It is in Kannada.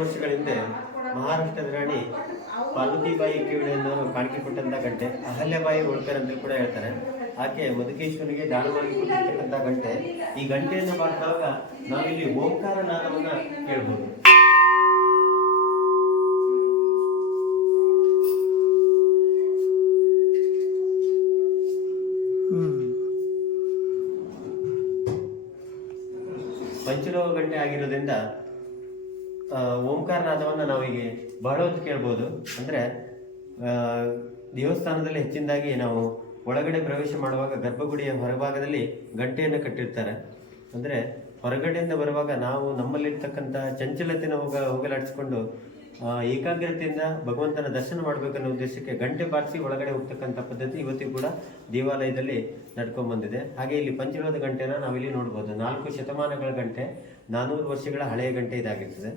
ವರ್ಷಗಳ ಹಿಂದೆ ಮಹಾರಾಷ್ಟ್ರದ ರಾಣಿ ಪಾರ್ವತಿಬಾಯಿ ಕಿವಿಡೆಯನ್ನವರು ಕಾಣಿಕೆ ಕೊಟ್ಟಂತ ಗಂಟೆ, ಅಹಲ್ಯಬಾಯಿ ಹೋಳ್ಕರ್ ಅಂತ ಕೂಡ ಹೇಳ್ತಾರೆ. ಆಕೆ ಮಧುಕೇಶ್ವರಿಗೆ ದಾನವಾಗಿ ಕೊಟ್ಟಿರ್ತಕ್ಕಂಥ ಗಂಟೆ. ಈ ಗಂಟೆಯನ್ನು ಮಾಡಿದಾಗ ನಾವಿಲ್ಲಿ ಓಂಕಾರ ನಾದವನ್ನ ಕೇಳ್ಬೋದು. ಪಂಚಲೋಹ ಗಂಟೆ ಆಗಿರೋದ್ರಿಂದ ಆ, ಓಂಕಾರ ನಾದವನ್ನು ನಾವೀಗ ಬಹಳ ಹೊತ್ತು ಕೇಳ್ಬೋದು. ಅಂದರೆ ದೇವಸ್ಥಾನದಲ್ಲಿ ಹೆಚ್ಚಿನದಾಗಿ ನಾವು ಒಳಗಡೆ ಪ್ರವೇಶ ಮಾಡುವಾಗ ಗರ್ಭಗುಡಿಯ ಹೊರಭಾಗದಲ್ಲಿ ಗಂಟೆಯನ್ನು ಕಟ್ಟಿರ್ತಾರೆ. ಅಂದರೆ ಹೊರಗಡೆಯಿಂದ ಬರುವಾಗ ನಾವು ನಮ್ಮಲ್ಲಿರ್ತಕ್ಕಂಥ ಚಂಚಲತೆನ ಹೋಗ ಹೋಗಲಾಡಿಸ್ಕೊಂಡು ಏಕಾಗ್ರತೆಯಿಂದ ಭಗವಂತನ ದರ್ಶನ ಮಾಡಬೇಕನ್ನೋ ಉದ್ದೇಶಕ್ಕೆ ಗಂಟೆ ಬಾರಿಸಿ ಒಳಗಡೆ ಹೋಗ್ತಕ್ಕಂಥ ಪದ್ಧತಿ ಇವತ್ತಿಗೂ ಕೂಡ ದೇವಾಲಯದಲ್ಲಿ ನಡ್ಕೊಂಡ್ ಬಂದಿದೆ ಹಾಗೆ ಇಲ್ಲಿ ಪಂಚರೋಧ ಗಂಟೆನ ನಾವಿಲ್ಲಿ ನೋಡ್ಬೋದು. ನಾಲ್ಕು ಶತಮಾನಗಳ ಗಂಟೆ ನಾನೂರು ವರ್ಷಗಳ ಹಳೆಯ ಗಂಟೆ ಇದಾಗಿರ್ತದೆ.